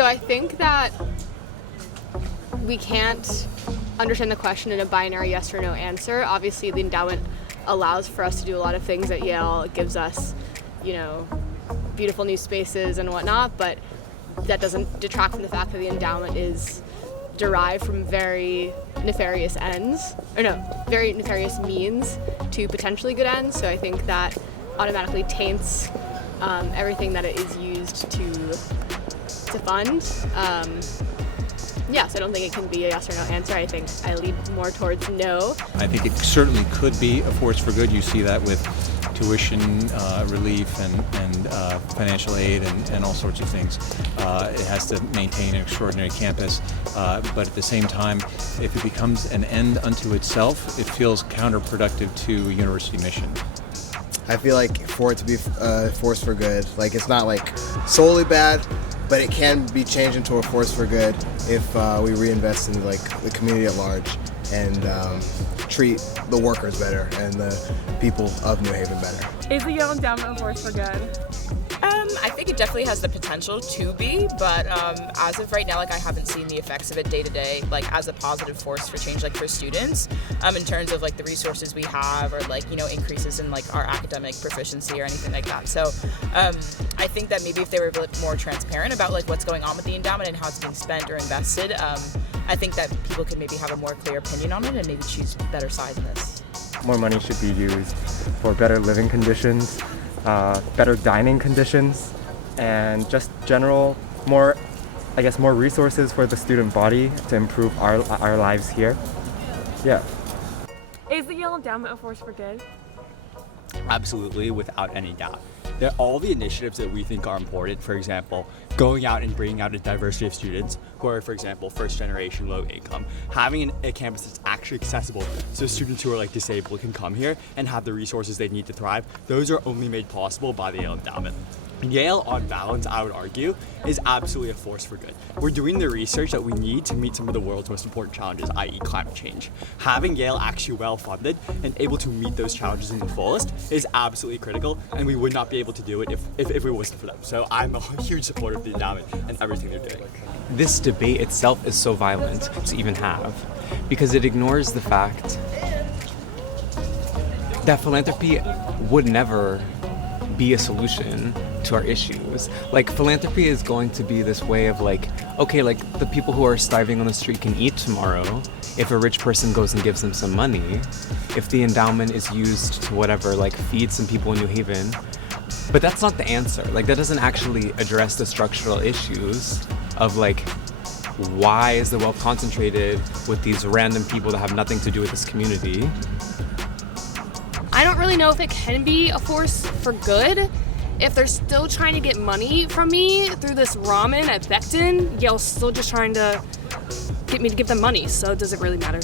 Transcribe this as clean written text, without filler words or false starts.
So I think that we can't understand the question in a binary yes or no answer. Obviously, the endowment allows for us to do a lot of things at Yale. It gives us, beautiful new spaces and whatnot, but that doesn't detract from the fact that the endowment is derived from very nefarious means to potentially good ends. So I think that automatically taints everything that it is used to fund. So I don't think it can be a yes or no answer. I think I lean more towards no. I think it certainly could be a force for good. You see that with tuition relief and financial aid and all sorts of things. It has to maintain an extraordinary campus, but at the same time, if it becomes an end unto itself, it feels counterproductive to a university mission. I feel like for it to be a force for good, like it's not like solely bad, but it can be changed into a force for good if we reinvest in like the community at large and treat the workers better and the people of New Haven better. Is the Yale Endowment a force for good? I think it definitely has the potential to be, but as of right now, I haven't seen the effects of it day to day, as a positive force for change, for students, in terms of the resources we have, or increases in our academic proficiency or anything like that. So I think that maybe if they were a bit more transparent about what's going on with the endowment and how it's being spent or invested, I think that people could maybe have a more clear opinion on it and maybe choose better sides in this. More money should be used for better living conditions, better dining conditions, and just general more resources for the student body to improve our lives here. Yeah. Is the Yale Endowment a force for good? Absolutely, without any doubt. All the initiatives that we think are important, for example, going out and bringing out a diversity of students who are, for example, first generation, low income, having a campus that's actually accessible so students who are disabled can come here and have the resources they need to thrive, those are only made possible by the Yale Endowment. Yale, on balance, I would argue, is absolutely a force for good. We're doing the research that we need to meet some of the world's most important challenges, i.e. climate change. Having Yale actually well funded and able to meet those challenges in the fullest is absolutely critical, and we would not be able to do it if it wasn't for them. So I'm a huge supporter of the endowment and everything they're doing. This debate itself is so violent to even have, because it ignores the fact that philanthropy would never be a solution to our issues. Philanthropy is going to be this way of the people who are starving on the street can eat tomorrow if a rich person goes and gives them some money, if the endowment is used to feed some people in New Haven. But that's not the answer. That doesn't actually address the structural issues of why is the wealth concentrated with these random people that have nothing to do with this community. I don't really know if it can be a force for good. If they're still trying to get money from me through this ramen at Becton, Yale's still just trying to get me to give them money, so does it really matter?